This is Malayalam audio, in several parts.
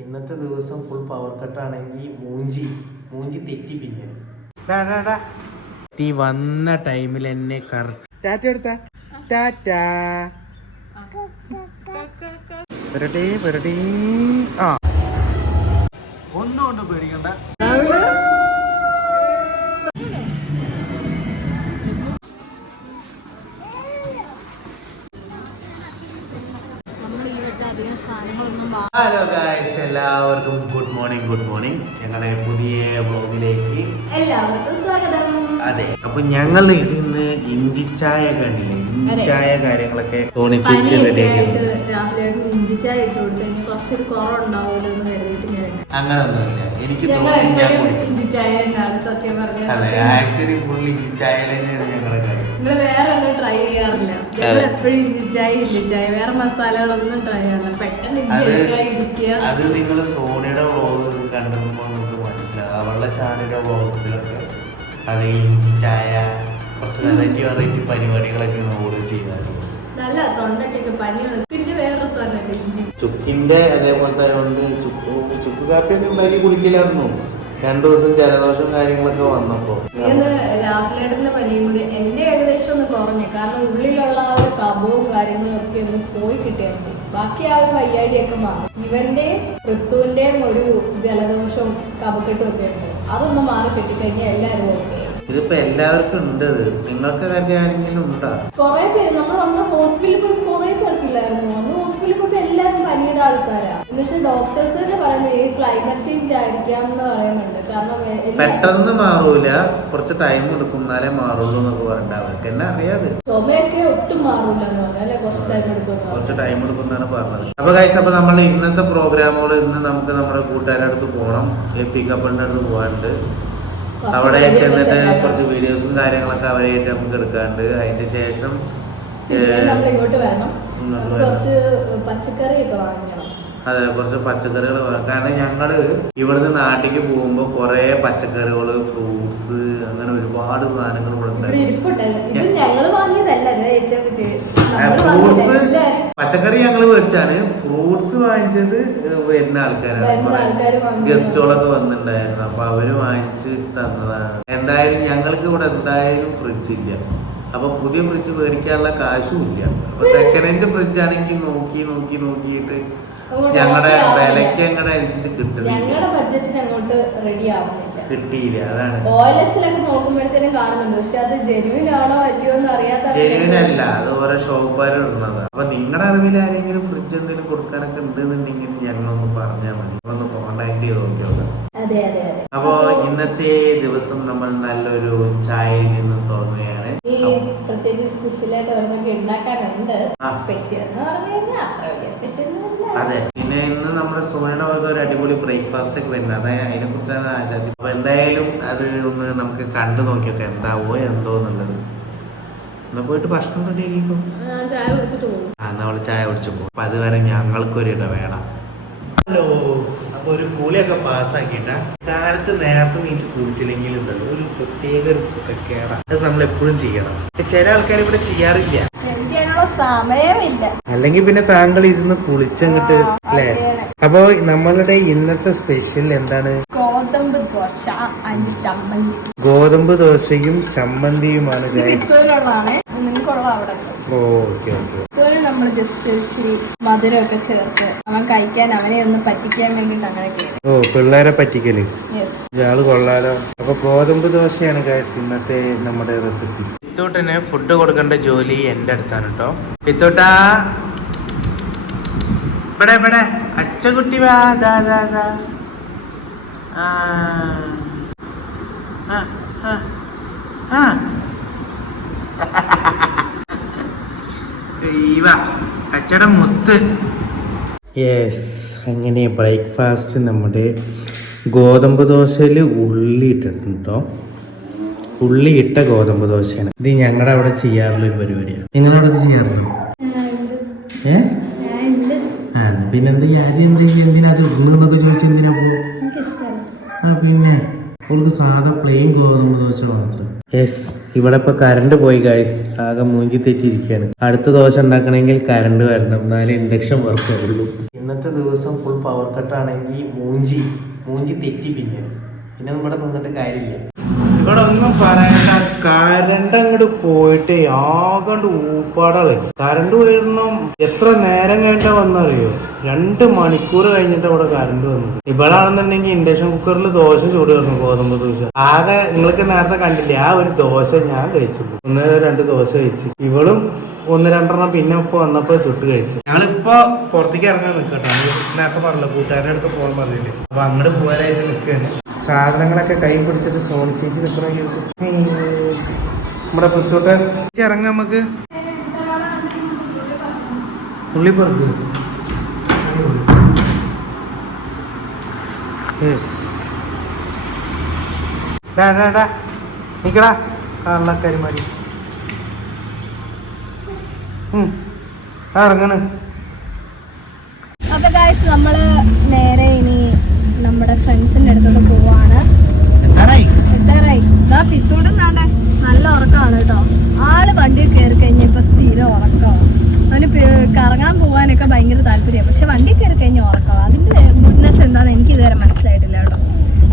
ഇന്നത്തെ ദിവസം ഫുൾ പവർ കട്ടാണെങ്കിൽ മൂഞ്ചി മൂഞ്ചി തെറ്റി പിന്നെ. ടീ വന്ന ടൈമിൽ എന്നെ ടാറ്റ എടുത്ത? ടാറ്റ. ആ. ഒന്നും കൊണ്ട് പേടിക്കണ്ട. ഹലോ ഗായ്സ് എല്ലാവർക്കും ഗുഡ് മോർണിംഗ് ഗുഡ് മോർണിംഗ് ഞങ്ങളെ പുതിയ വ്ലോഗിലേക്ക് എല്ലാവർക്കും സ്വാഗതം. അതെ. അപ്പൊ ഞങ്ങൾ ഇന്ന് ഇഞ്ചിച്ചായ ചായ കണ്ടില്ലേ? ഇഞ്ചിച്ചായ കാര്യങ്ങളൊക്കെ കാര്യങ്ങളൊക്കെ തോണിച്ചേച്ചി റെഡി ഇഞ്ചിച്ചായ ഇട്ട് കൊടുത്തു കഴിഞ്ഞാൽ കുറച്ചൊരു കുറവുണ്ടാവുമല്ലോ എന്ന് കരുതിയിട്ട് ഞാൻ അങ്ങനൊന്നുമില്ല. എനിക്ക് തോന്നി എപ്പോഴും തന്നെയാണ് സത്യം ആക്ച്വലി ഫുൾ ഇഞ്ചി ചായ തന്നെയാണ് ഞങ്ങളെ കാര്യം. നിങ്ങൾ വേറെ ഒന്നും ട്രൈ ചെയ്യാറില്ല. ഞങ്ങൾ അതെ. ചായ ചായ. വേറെ മസാലകളൊന്നും ട്രൈ ചെയ്യാറില്ല. പെട്ടെന്ന് ഇഞ്ചി അത് എടുക്കുക ഇടിക്കുക അത് നിങ്ങൾ സോണിയുടെ വ്ളോഗ് കണ്ടപ്പോൾ നമുക്ക് മനസ്സിലാവും അവളുടെ ചാനലിലെ വ്ളോഗ്സിലൊക്കെ അത് ഇഞ്ചി ചായ കുറച്ച് വെറൈറ്റി വെറൈറ്റി പരിപാടികളൊക്കെ ഓർഡർ ചെയ്തായിരുന്നു. നല്ല തൊണ്ടയ്ക്കൊക്കെ പനിയാണ് പിന്നെ വേറെ ചുക്കിന്റെ അതേപോലത്തെ കൊണ്ട് ചുക്ക് ചുക്ക് കാപ്പിയൊക്കെ ഉണ്ടാക്കി കുടിക്കില്ലായിരുന്നു രണ്ടു ദിവസം ജലദോഷം കാര്യങ്ങളൊക്കെ വന്നപ്പോ. രാഹുലേട്ടന്റെ പനിയും കൂടി എന്റെ ഏകദേശം ഒന്ന് കുറഞ്ഞു. കാരണം ഉള്ളിലുള്ള ആ ഒരു കബവും കാര്യങ്ങളും ഒക്കെ ഒന്ന് പോയി കിട്ടിയായിരുന്നു ബാക്കി ആ ഒരു വയ്യാടിയൊക്കെ മാറും. ഇവന്റെ ഋത്തുവിന്റെയും ഒരു ജലദോഷവും കഫക്കെട്ടും ഒക്കെ ഉണ്ട്. അതൊന്ന് മാറി കിട്ടിക്കഴിഞ്ഞാൽ എല്ലാവരും ഓക്കെ ഇതിപ്പോ എല്ലാവർക്കും ഉണ്ട്. നിങ്ങൾക്ക് കാര്യം ആരെങ്കിലും ഉണ്ടാ? കൊറേ പേര്. നമ്മൾ അന്ന് ഹോസ്പിറ്റലിൽ പോയി കൊറേ പേർക്കില്ലായിരുന്നു അന്ന് ഹോസ്പിറ്റലിൽ പോയിട്ട് എല്ലാവരും പനിയുടെ ആൾക്കാരാ എന്ന് വെച്ചാൽ ഡോക്ടേഴ്സ് തന്നെ പറയുന്നത് ഈ ക്ലൈമറ്റ് ചേഞ്ച് ആയിരിക്കാം എന്ന് പറയുന്നുണ്ട്. കാരണം പെട്ടെന്ന് മാറൂല. കുറച്ച് ടൈം എടുക്കും എന്നാലേ മാറുള്ളൂ എന്നൊക്കെ പറയണ്ട അവർക്ക് തന്നെ അറിയാതെ. ചുമയൊക്കെ ഒട്ടും മാറൂല എന്ന് പറഞ്ഞു കുറച്ച് ടൈം എടുക്കും കുറച്ച് ടൈം എടുക്കുന്നാണ് പറഞ്ഞത്. അപ്പൊ കൈസ് അപ്പൊ നമ്മൾ ഇന്നത്തെ പ്രോഗ്രാമുകൾ ഇന്ന് നമുക്ക് നമ്മുടെ കൂട്ടുകാരുടെ അടുത്ത് പോകണം എ പിക്കപ്പിന്റെ അടുത്ത് പോകാനുണ്ട്. അവിടെ ചെന്നിട്ട് കുറച്ച് വീഡിയോസും കാര്യങ്ങളൊക്കെ അവരായിട്ട് നമുക്ക് എടുക്കാണ്ട് അതിന്റെ ശേഷം ഇങ്ങോട്ട് വരണം. കുറച്ച് പച്ചക്കറി ഒക്കെ വാങ്ങി. അതെ കുറച്ച് പച്ചക്കറികൾ കാരണം ഞങ്ങൾ ഇവിടുന്ന് നാട്ടിലേക്ക് പോകുമ്പോ കുറെ പച്ചക്കറികൾ ഫ്രൂട്ട്സ് അങ്ങനെ ഒരുപാട് സാധനങ്ങൾ ഫ്രൂട്ട്സ് പച്ചക്കറി ഞങ്ങൾ മേടിച്ചാണ്. ഫ്രൂട്ട്സ് വാങ്ങിച്ചത് വരുന്ന ആൾക്കാരാണ്. ഗസ്റ്റുകളൊക്കെ വന്നിട്ടുണ്ടായിരുന്നു. അപ്പൊ അവർ വാങ്ങിച്ച് തന്നതാണ്. എന്തായാലും ഞങ്ങൾക്ക് ഇവിടെ എന്തായാലും ഫ്രിഡ്ജ് ഇല്ല. അപ്പൊ പുതിയ ഫ്രിഡ്ജ് മേടിക്കാനുള്ള കാശും ഇല്ല. അപ്പൊ സെക്കൻഡ് ഹാൻഡ് ഫ്രിഡ്ജ് ആണെങ്കിൽ നോക്കി നോക്കി നോക്കിയിട്ട് ഞങ്ങളുടെ വിലയ്ക്ക് ഞങ്ങളുടെ അനുസരിച്ച് കിട്ടുന്നില്ല. ഞങ്ങളുടെ ബഡ്ജറ്റിന് അങ്ങോട്ട് റെഡി ആവുന്നില്ല. കിട്ടിയില്ല അതാണ്. ഓയിലക്സിലൊക്കെ നോക്കുമ്പോഴത്തേനും കാണുന്നുണ്ട്. പക്ഷെ അത് ജെനുവിൻ ആണോ അല്ലയോ എന്ന് അറിയാത്ത ജെനുവിനല്ല അത് ഓരോ ഷോപ്പുകാർ ഇടുന്നതാണ് അപ്പൊ നിങ്ങളുടെ അറിവിൽ ആരെങ്കിലും ഫ്രിഡ്ജ് എന്തെങ്കിലും കൊടുക്കാനൊക്കെ ഉണ്ടെന്നുണ്ടെങ്കിൽ ഞങ്ങളൊന്ന് പറഞ്ഞാൽ മതി. ഒന്ന് കോണ്ടാക്ട് ചെയ്ത് നോക്കിയോക്കാം അതെ അതെ അതെ. അപ്പോ ഇന്നത്തെ ദിവസം നമ്മൾ നല്ലൊരു ചായയിൽ നിന്നും തുടങ്ങുകയാണ് പ്രത്യേകിച്ച് സ്പെഷ്യലായിട്ട് ഓരോന്നൊക്കെ ഉണ്ടാക്കാനുണ്ട്. സ്പെഷ്യൽ എന്ന് പറഞ്ഞു കഴിഞ്ഞാൽ അത്ര വലിയ സ്പെഷ്യൽ അതെ. പിന്നെ ഇന്ന് നമ്മുടെ സോനയുടെ ഭാഗത്ത് ഒരു അടിപൊളി ബ്രേക്ക്ഫാസ്റ്റ് ഒക്കെ വരുന്നത് അതായത് അതിനെ കുറിച്ചാണ് ആചാര്യം അപ്പൊ എന്തായാലും അത് ഒന്ന് നമുക്ക് കണ്ടു നോക്കിയൊക്കെ എന്താവോ എന്തോ എന്നുള്ളത്. എന്നാ പോയിട്ട് ഭക്ഷണം റെഡി ആക്കിക്കോ. ചായ കുടിച്ചിട്ട് പോകും. ആ നമ്മൾ ചായ കുടിച്ചു പോകും. അപ്പൊ അതുവരെ ഞങ്ങൾക്കൊരു ഇട വേണം ഹലോ. അപ്പൊ ഒരു കുളിയൊക്കെ പാസ്സാക്കിയിട്ട്. കാലത്ത് നേരത്തെ നീച്ച് കുടിച്ചില്ലെങ്കിൽ ഉണ്ടല്ലോ ഒരു പ്രത്യേക ഒരു സുഖക്കേട അത് നമ്മൾ എപ്പോഴും ചെയ്യണം. ചില ആൾക്കാർ ഇവിടെ ചെയ്യാറില്ല. സമയമില്ല. അല്ലെങ്കിൽ പിന്നെ താങ്കൾ ഇരുന്ന് കുളിച്ചങ്ങിട്ട് അല്ലേ. അപ്പോ നമ്മളുടെ ഇന്നത്തെ സ്പെഷ്യൽ എന്താണ്? ഗോതമ്പ് ദോശ അഞ്ച് ചമ്മന്തി. ഗോതമ്പ് ദോശയും ചമ്മന്തിയുമാണ് ഓക്കെ ഓക്കെ. നമ്മൾ ജസ്റ്റ് ഇച്ചിരി മധുരമൊക്കെ ചേർത്ത് അവൻ കഴിക്കാൻ അവനെ ഒന്ന് പറ്റിക്കാൻ വേണ്ടിട്ട് അങ്ങനെ ഓ പിള്ളേരെ പറ്റിക്കൽ? യെസ് ഇയാൾ കൊള്ളാലോ. അപ്പൊ ഗോതമ്പ് ദോശയാണ് ഗായ്സ് ഇന്നത്തെ നമ്മുടെ റെസിപ്പി പിത്തോട്ടിന് ഫുഡ് കൊടുക്കേണ്ട ജോലി എന്റെ അടുത്താണ് കേട്ടോ പിത്തോട്ടാ ഇവിടെ ഇവിടെ. അച്ചകുട്ടി വാ ദാ ദാ ദാ. ആ. ആ ആ. ആ. ഈവ അച്ചട മുത്ത്. യെസ് അങ്ങനെ ബ്രേക്ക്ഫാസ്റ്റ് നമ്മുടെ ഗോതമ്പ് ദോശയിൽ ഉള്ളി ഇട്ടിട്ടുണ്ട്? കേട്ടോ ഉള്ളി ഇട്ട ഗോതമ്പ് ദോശയാണ്. ഇത് ഞങ്ങളുടെ അവിടെ ചെയ്യാറുള്ള ഒരു പരിപാടിയാണ്. നിങ്ങളവിടെ അവിടെ ചെയ്യാറുണ്ടോ? ഏ? ആ എന്നാ പിന്നെന്താ ആദ്യം എന്താ എന്തിനാ അത് ഇടുന്നു ചോദിച്ചു എന്തിനാ പോ? ആ പിന്നെ. അവൾക്ക് സാധാ പ്ലെയിൻ ഗോതമ്പ് ദോശ മാത്രം. യെസ് ഇവിടെ ഇപ്പൊ കറണ്ട് പോയി ഗൈസ് ആകെ മൂഞ്ചി തെറ്റിയിരിക്കുകയാണ്. അടുത്ത ദോശ ഉണ്ടാക്കണമെങ്കിൽ കറണ്ട് വരണം. എന്നാലേ ഇൻഡക്ഷൻ വർക്ക് ആവുള്ളൂ ഇന്നത്തെ ദിവസം ഫുൾ പവർ കട്ട് ആണെങ്കിൽ മൂഞ്ചി മൂഞ്ചി തെറ്റി പിന്നെ. പിന്നെ ഇവിടെ നിന്നിട്ട് കാര്യമില്ല. ഇവിടെ ഒന്നും പറയണ്ട. കരണ്ട് അങ്ങോട്ട് പോയിട്ട് ആകണ്ട് ഊപ്പാടാളി കരണ്ട് പോയിരുന്നു എത്ര നേരം കഴിഞ്ഞാ വന്നറിയോ? രണ്ട് മണിക്കൂർ കഴിഞ്ഞിട്ട് അവിടെ കറണ്ട് വന്നു. ഇവളാണെന്നുണ്ടെങ്കിൽ ഇൻഡക്ഷൻ കുക്കറിൽ ദോശ ചൂട് വന്നു ഗോതമ്പ് ദോശ. ആകെ നിങ്ങൾക്ക് നേരത്തെ കണ്ടില്ലേ ആ ഒരു ദോശ ഞാൻ കഴിച്ചുള്ളൂ ഒന്ന് രണ്ട് ദോശ കഴിച്ചു. ഇവളും ഒന്ന് രണ്ടെണ്ണം പിന്നെ ഇപ്പൊ വന്നപ്പോ ചുട്ട് കഴിച്ചു. ഞങ്ങളിപ്പോ പുറത്തേക്ക് ഇറങ്ങാൻ നിൽക്കട്ടോ നേരത്തെ പറഞ്ഞല്ലോ കൂട്ടുകാരുടെ അടുത്ത് പോകാൻ പറഞ്ഞില്ലേ. അപ്പൊ അങ്ങോട്ട് പോകാനായിട്ട് നിൽക്കുകയാണ് സാധനങ്ങളൊക്കെ കൈ പിടിച്ചിട്ട് സോണി ചേച്ചി നമ്മുടെ പുത്തോട്ട് ഇറങ്ങാം നമുക്ക്. ഉള്ളി പറക്ക് നിക്കടാ. കള്ളക്കരിമാടി ഇറങ്ങണ്. അപ്പൊ ഗായ്സ് നമ്മൾ നേരെ ഇനി നമ്മുടെ ഫ്രണ്ട്സിന്റെ അടുത്തോട്ട് പോവാണ്. എത്താറായി? ഇതാ പിത്തൂടും നല്ല ഉറക്കമാണ് കേട്ടോ. ആൾ വണ്ടി കയറി കഴിഞ്ഞ ഇപ്പൊ സ്ഥിരം ഉറക്കമാണ് അവന് കറങ്ങാൻ പോകാനൊക്കെ ഭയങ്കര താല്പര്യം. പക്ഷെ വണ്ടി കയറി കഴിഞ്ഞാൽ ഉറക്കാം. അതിന്റെ ഗുഡ്നെസ് എന്താന്ന് എനിക്ക് ഇതുവരെ മനസ്സിലായിട്ടില്ല കേട്ടോ.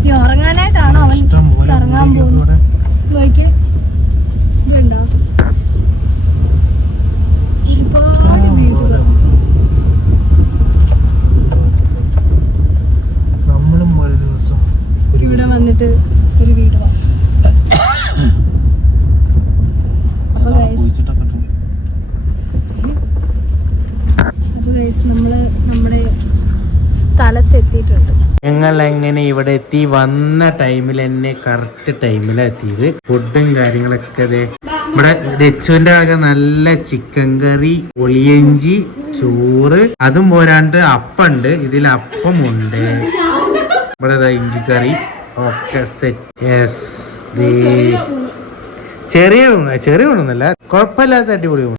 ഈ ഉറങ്ങാനായിട്ടാണോ അവൻ കറങ്ങാൻ പോകുന്നത്? നോക്കിയേ. ഇതുണ്ടോ ഒരുപാട് വീടുകൾ നമ്മളും ഒരു ദിവസം ഇവിടെ വന്നിട്ട് ഒരു വീട് വാങ്ങി അപ്പൊ guys, അപ്പൊ ഗൈസ് നമ്മൾ നമ്മുടെ സ്ഥലത്തെത്തിയിട്ടുണ്ട് ഞങ്ങൾ എങ്ങനെ ഇവിടെ എത്തി വന്ന ടൈമിൽ തന്നെ കറക്റ്റ് ടൈമിലെത്തിയത് ഫുഡും കാര്യങ്ങളൊക്കെ അതെ ഇവിടെ രച്ചുവിന്റെ ആകെ നല്ല ചിക്കൻ കറി ഒളിയഞ്ചി ചോറ്. അതും പോരാണ്ട് അപ്പുണ്ട്. ഇതിൽ അപ്പമുണ്ട്. ഇവിടെ ഇഞ്ചി കറി ഒക്കെ സെറ്റ് യെസ് ചെറിയ ചെറിയ ഗുണമൊന്നുമല്ല കുഴപ്പമില്ലാത്ത അടിപൊളി ഊണ്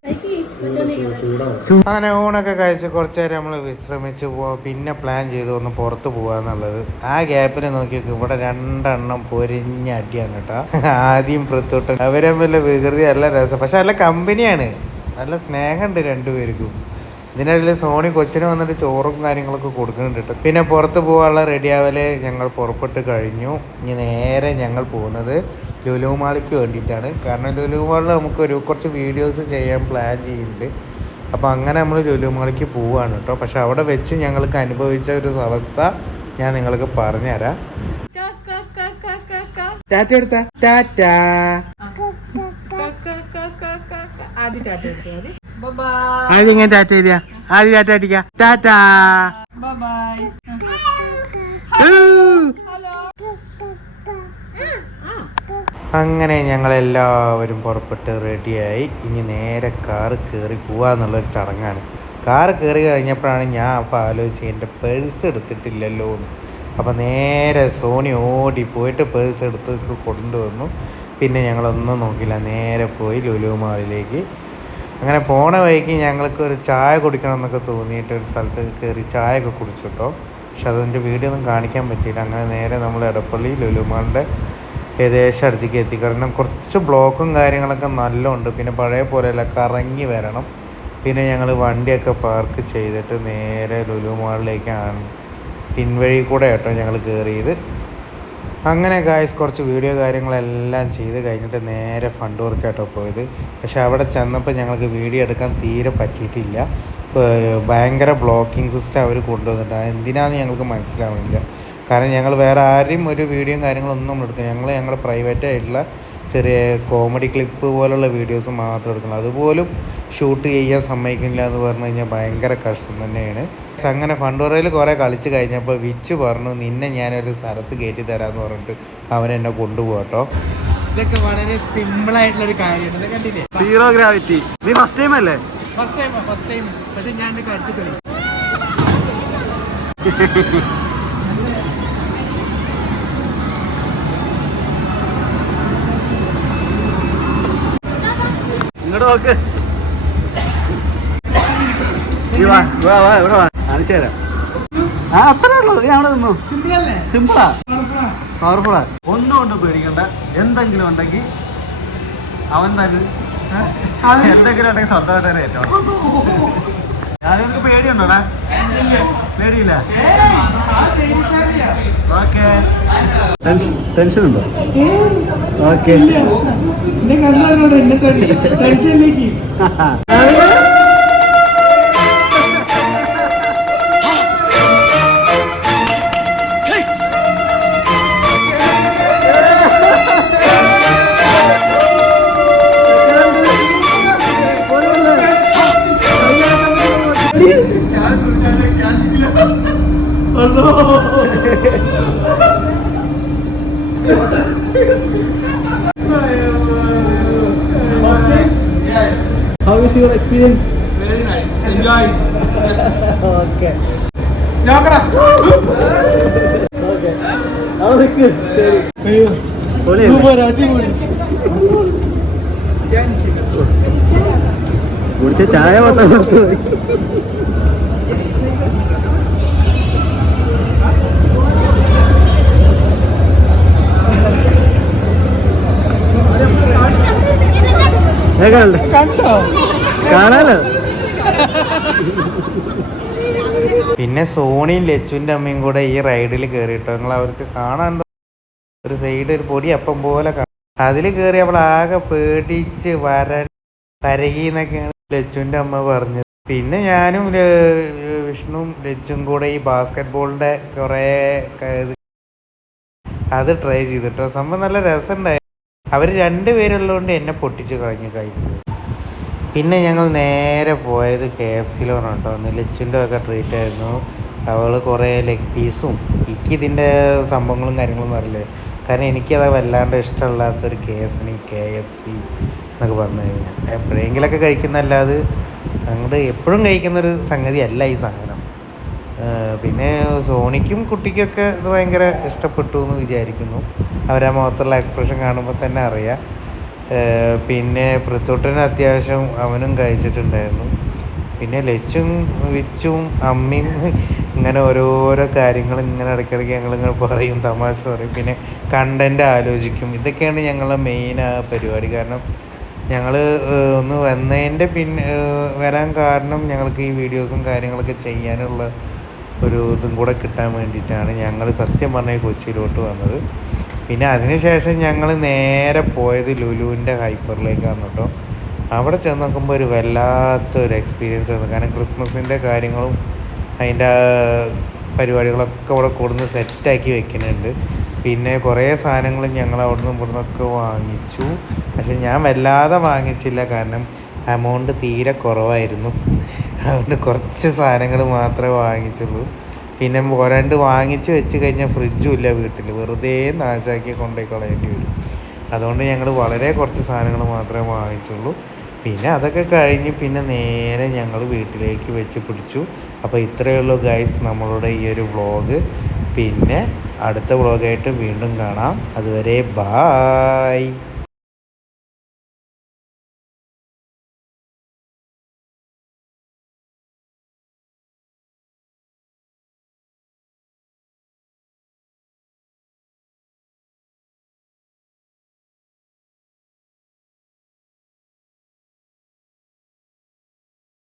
അങ്ങനെ ഊണൊക്കെ കഴിച്ച് കുറച്ച് നേരം നമ്മൾ വിശ്രമിച്ച് പോവാ പിന്നെ പ്ലാൻ ചെയ്തു ഒന്ന് പുറത്ത് പോവാന്നുള്ളത് ആ ഗ്യാപ്പിൽ നോക്കി ഇവിടെ രണ്ടെണ്ണം പൊരിഞ്ഞ അടിയാണ് കേട്ടോ. ആദ്യം പൃത്തോട്ട് അവരെ വല്ല വികൃതി നല്ല രസം. പക്ഷെ നല്ല കമ്പനിയാണ്. നല്ല സ്നേഹമുണ്ട് രണ്ടുപേർക്കും. ഇതിനിടയിൽ സോണി കൊച്ചിന് വന്നിട്ട് ചോറും കാര്യങ്ങളൊക്കെ കൊടുക്കുന്നുണ്ട് കേട്ടോ. പിന്നെ പുറത്ത് പോകാനുള്ള റെഡി ആവൽ ഞങ്ങൾ പുറപ്പെട്ട് കഴിഞ്ഞു. ഇനി നേരെ ഞങ്ങൾ പോകുന്നത് ലുലു മാളിക്ക് വേണ്ടിയിട്ടാണ്. കാരണം ലുലു മാളിൽ നമുക്കൊരു കുറച്ച് വീഡിയോസ് ചെയ്യാൻ പ്ലാൻ ചെയ്യുന്നുണ്ട് അപ്പോൾ അങ്ങനെ നമ്മൾ ലുലു മാളിക്ക് പോവുകയാണ് കേട്ടോ പക്ഷെ അവിടെ വെച്ച് ഞങ്ങൾക്ക് അനുഭവിച്ച ഒരു അവസ്ഥ ഞാൻ നിങ്ങൾക്ക് പറഞ്ഞുതരാം. ടാറ്റ എടുത്ത. ടാറ്റ. ആദ്യം ടാറ്റ എടുത്തു ബൈ ആദ്യം ഇങ്ങനെ ടാറ്റ തരിക ആദ്യം ടാറ്റ അടിക്കുക ടാറ്റ. ബൈ അങ്ങനെ ഞങ്ങളെല്ലാവരും പുറപ്പെട്ട് റെഡിയായി. ഇനി നേരെ കാറ് കയറി പോവാന്നുള്ളൊരു ചടങ്ങാണ്. കാറ് കയറി കഴിഞ്ഞപ്പോഴാണ് ഞാൻ അപ്പോൾ ആലോചിച്ച് എന്റെ പേഴ്സ് എടുത്തിട്ടില്ലല്ലോ എന്ന്. അപ്പോൾ നേരെ സോണി ഓടി പോയിട്ട് പേഴ്സ് എടുത്ത് കൊണ്ടുവന്നു. പിന്നെ ഞങ്ങളൊന്നും നോക്കില്ല നേരെ പോയി ലുലു മാളിലേക്ക്. അങ്ങനെ പോണ വഴിക്ക് ഞങ്ങൾക്ക് ഒരു ചായ കുടിക്കണം എന്നൊക്കെ തോന്നിയിട്ട് ഒരു സ്ഥലത്ത് കയറി ചായ ഒക്കെ കുടിച്ചു കേട്ടോ. പക്ഷെ അതിന്റെ വീഡിയോ ഒന്നും കാണിക്കാൻ പറ്റിയില്ല. അങ്ങനെ നേരെ നമ്മൾ എടപ്പള്ളി ലുലുമാളിന്റെ ഏകദേശം അടുത്തേക്ക് എത്തി. കാരണം കുറച്ച് ബ്ലോക്കും കാര്യങ്ങളൊക്കെ നല്ല ഉണ്ട് പിന്നെ പഴയ പോലെയല്ല കറങ്ങി വരണം. പിന്നെ ഞങ്ങൾ വണ്ടിയൊക്കെ പാർക്ക് ചെയ്തിട്ട് നേരെ ലുലു മാളിലേക്കാണ് പിൻവഴി കൂടെ കേട്ടോ ഞങ്ങൾ കയറിയത് അങ്ങനെ ഗായ്സ് കുറച്ച് വീഡിയോ കാര്യങ്ങളെല്ലാം ചെയ്ത് കഴിഞ്ഞിട്ട് നേരെ ഫണ്ട് വർക്ക് ആയിട്ടോ പോയത്. പക്ഷേ അവിടെ ചെന്നപ്പോൾ ഞങ്ങൾക്ക് വീഡിയോ എടുക്കാൻ തീരെ പറ്റിയിട്ടില്ല. ഭയങ്കര ബ്ലോക്കിംഗ് സിസ്റ്റം അവർ കൊണ്ടുവന്നിട്ടുണ്ട്. എന്തിനാന്ന് ഞങ്ങൾക്ക് മനസ്സിലാവുന്നില്ല കാരണം ഞങ്ങൾ വേറെ ആരെയും ഒരു വീഡിയോയും കാര്യങ്ങളൊന്നും നമ്മൾ എടുക്കുക ഞങ്ങൾ ഞങ്ങളുടെ പ്രൈവറ്റ് ആയിട്ടുള്ള ചെറിയ കോമഡി ക്ലിപ്പ് പോലുള്ള വീഡിയോസ് മാത്രം എടുക്കണം അതുപോലും ഷൂട്ട് ചെയ്യാൻ സമ്മതിക്കില്ല എന്ന് പറഞ്ഞു കഴിഞ്ഞാൽ ഭയങ്കര കഷ്ടം തന്നെയാണ്. അങ്ങനെ ഫണ്ടുറയിൽ കുറേ കളിച്ച് കഴിഞ്ഞപ്പോൾ വിച്ച് പറഞ്ഞു നിന്നെ ഞാനൊരു സ്ഥലത്ത് കയറ്റി തരാമെന്ന് പറഞ്ഞിട്ട് അവൻ എന്നെ കൊണ്ടുപോകട്ടോ ഇതൊക്കെ വളരെ സിമ്പിൾ ആയിട്ടുള്ള ഒരു കാര്യമാണ് കണ്ടില്ലേ? സീറോ ഗ്രാവിറ്റി നീ ഫസ്റ്റ് ടൈം അല്ലേ? ഫസ്റ്റ് ടൈം ഫസ്റ്റ് ടൈം പക്ഷെ ഞാൻ കരുത്ത് കളി ഇങ്ങോട്ട് നോക്ക്. വാ വാ വാ ഇവിടെ വാ. കാണിച്ചു തരാം. ആ അത്രേ ഉള്ളൂ. നീ അവിടെ നിന്നു? സിമ്പിളാ പവർഫുള്ളാ ഒന്നും കൊണ്ട് പേടിക്കണ്ട. എന്തെങ്കിലും ഉണ്ടെങ്കിൽ അവൻ തന്നെ എന്തെങ്കിലും ഉണ്ടെങ്കിൽ സ്വന്തമായിട്ട് തന്നെ ഏറ്റവും ഞാനൊക്കെ പേടിയുണ്ടോടാ പേടിയില്ല? ഓക്കെ. ടെൻഷൻ ഉണ്ടോ ഓക്കെ. ടെൻഷനിലേക്ക്. Okay okay? കുടിച്ച ചായ മാത്രം പുറത്ത് പോയി. കണ്ടോ? കാണാലോ? പിന്നെ സോണിയും ലച്ചുവിന്റെ അമ്മയും കൂടെ ഈ റൈഡിൽ കയറിയിട്ടോ. നിങ്ങൾ അവർക്ക് കാണാണ്ട് ഒരു സൈഡ് ഒരു പൊടി അപ്പം പോലെ അതിൽ കയറി അവൾ ആകെ പേടിച്ച് വര വരകി എന്നൊക്കെയാണ് ലച്ചുവിന്റെ അമ്മ പറഞ്ഞത്. പിന്നെ ഞാനും വിഷ്ണുവും ലച്ചും കൂടെ ഈ ബാസ്കറ്റ് ബോളിന്റെ കുറേ അത് ട്രൈ ചെയ്തിട്ടോ. സംഭവം നല്ല രസമുണ്ടായി. അവർ രണ്ടുപേരുള്ളതുകൊണ്ട് എന്നെ പൊട്ടിച്ച് കളഞ്ഞു കഴിഞ്ഞു പിന്നെ ഞങ്ങൾ നേരെ പോയത് കെ എഫ് സിയിലാണ് കേട്ടോ. ഒന്ന് ലച്ചിന്റെ ഒക്കെ ട്രീറ്റ് ആയിരുന്നു. അവൾ കുറേ ലെഗ് പീസും എനിക്ക് ഇതിന്റെ സംഭവങ്ങളും കാര്യങ്ങളൊന്നും അറിയില്ല. കാരണം എനിക്കത് വല്ലാണ്ട് ഇഷ്ടമല്ലാത്തൊരു കേസാണ് ഈ കെ എഫ് സി എന്നൊക്കെ പറഞ്ഞു കഴിഞ്ഞാൽ. എപ്പോഴെങ്കിലൊക്കെ കഴിക്കുന്നല്ലാതെ അങ്ങോട്ട് എപ്പോഴും കഴിക്കുന്നൊരു സംഗതി അല്ല ഈ സാധനം. പിന്നെ സോണിക്കും കുട്ടിക്കൊക്കെ ഇത് ഭയങ്കര ഇഷ്ടപ്പെട്ടു എന്ന് വിചാരിക്കുന്നു. അവരാ മുഖത്തുള്ള എക്സ്പ്രഷൻ കാണുമ്പോൾ തന്നെ അറിയാം. പിന്നെ പൃഥ്വിട്ടന് അത്യാവശ്യം അവനും കഴിച്ചിട്ടുണ്ടായിരുന്നു. പിന്നെ ലച്ചും വിച്ചും അമ്മയും ഇങ്ങനെ ഓരോരോ കാര്യങ്ങൾ ഇങ്ങനെ ഇടയ്ക്കിടയ്ക്ക് ഞങ്ങളിങ്ങനെ പറയും തമാശ പറയും. പിന്നെ കണ്ടന്റ് ആലോചിക്കും. ഇതൊക്കെയാണ് ഞങ്ങളുടെ മെയിൻ ആ പരിപാടി. കാരണം ഞങ്ങൾ ഒന്ന് വന്നതിന്റെ പിന്നെ വരാൻ കാരണം ഞങ്ങൾക്ക് ഈ വീഡിയോസും കാര്യങ്ങളൊക്കെ ചെയ്യാനുള്ള ഒരു ഇതും കൂടെ കിട്ടാൻ വേണ്ടിയിട്ടാണ് ഞങ്ങൾ സത്യം പറഞ്ഞ കൊച്ചിയിലോട്ട് വന്നത്. പിന്നെ അതിനുശേഷം ഞങ്ങൾ നേരെ പോയത് ലുലുവിന്റെ ഹൈപ്പറിലേക്കാണ് കേട്ടോ. അവിടെ ചെന്ന് നോക്കുമ്പോൾ ഒരു വല്ലാത്തൊരു എക്സ്പീരിയൻസ് ആയിരുന്നു കാരണം ക്രിസ്മസിന്റെ കാര്യങ്ങളും അതിന്റെ പരിപാടികളൊക്കെ അവിടെ കൊടുന്ന് സെറ്റാക്കി വെക്കുന്നുണ്ട്. പിന്നെ കുറേ സാധനങ്ങൾ ഞങ്ങൾ അവിടെ നിന്നും ഇവിടെ നിന്നൊക്കെ വാങ്ങിച്ചു. പക്ഷെ ഞാൻ വല്ലാതെ വാങ്ങിച്ചില്ല. കാരണം എമൗണ്ട് തീരെ കുറവായിരുന്നു. അതുകൊണ്ട് കുറച്ച് സാധനങ്ങൾ മാത്രമേ വാങ്ങിച്ചുള്ളൂ. പിന്നെ പോരാണ്ട് വാങ്ങിച്ച് വെച്ച് കഴിഞ്ഞാൽ ഫ്രിഡ്ജും ഇല്ല വീട്ടിൽ വെറുതെ നാശാക്കി കൊണ്ടുപോയി കളയേണ്ടി വരും. അതുകൊണ്ട് ഞങ്ങൾ വളരെ കുറച്ച് സാധനങ്ങൾ മാത്രമേ വാങ്ങിച്ചുള്ളൂ. പിന്നെ അതൊക്കെ കഴിഞ്ഞ് പിന്നെ നേരെ ഞങ്ങൾ വീട്ടിലേക്ക് വെച്ച് പിടിച്ചു. അപ്പോൾ ഇത്രയേ ഉള്ളൂ ഗൈസ് നമ്മളുടെ ഈ ഒരു വ്ളോഗ് പിന്നെ അടുത്ത വ്ളോഗായിട്ട് വീണ്ടും കാണാം. അതുവരെ ബായ്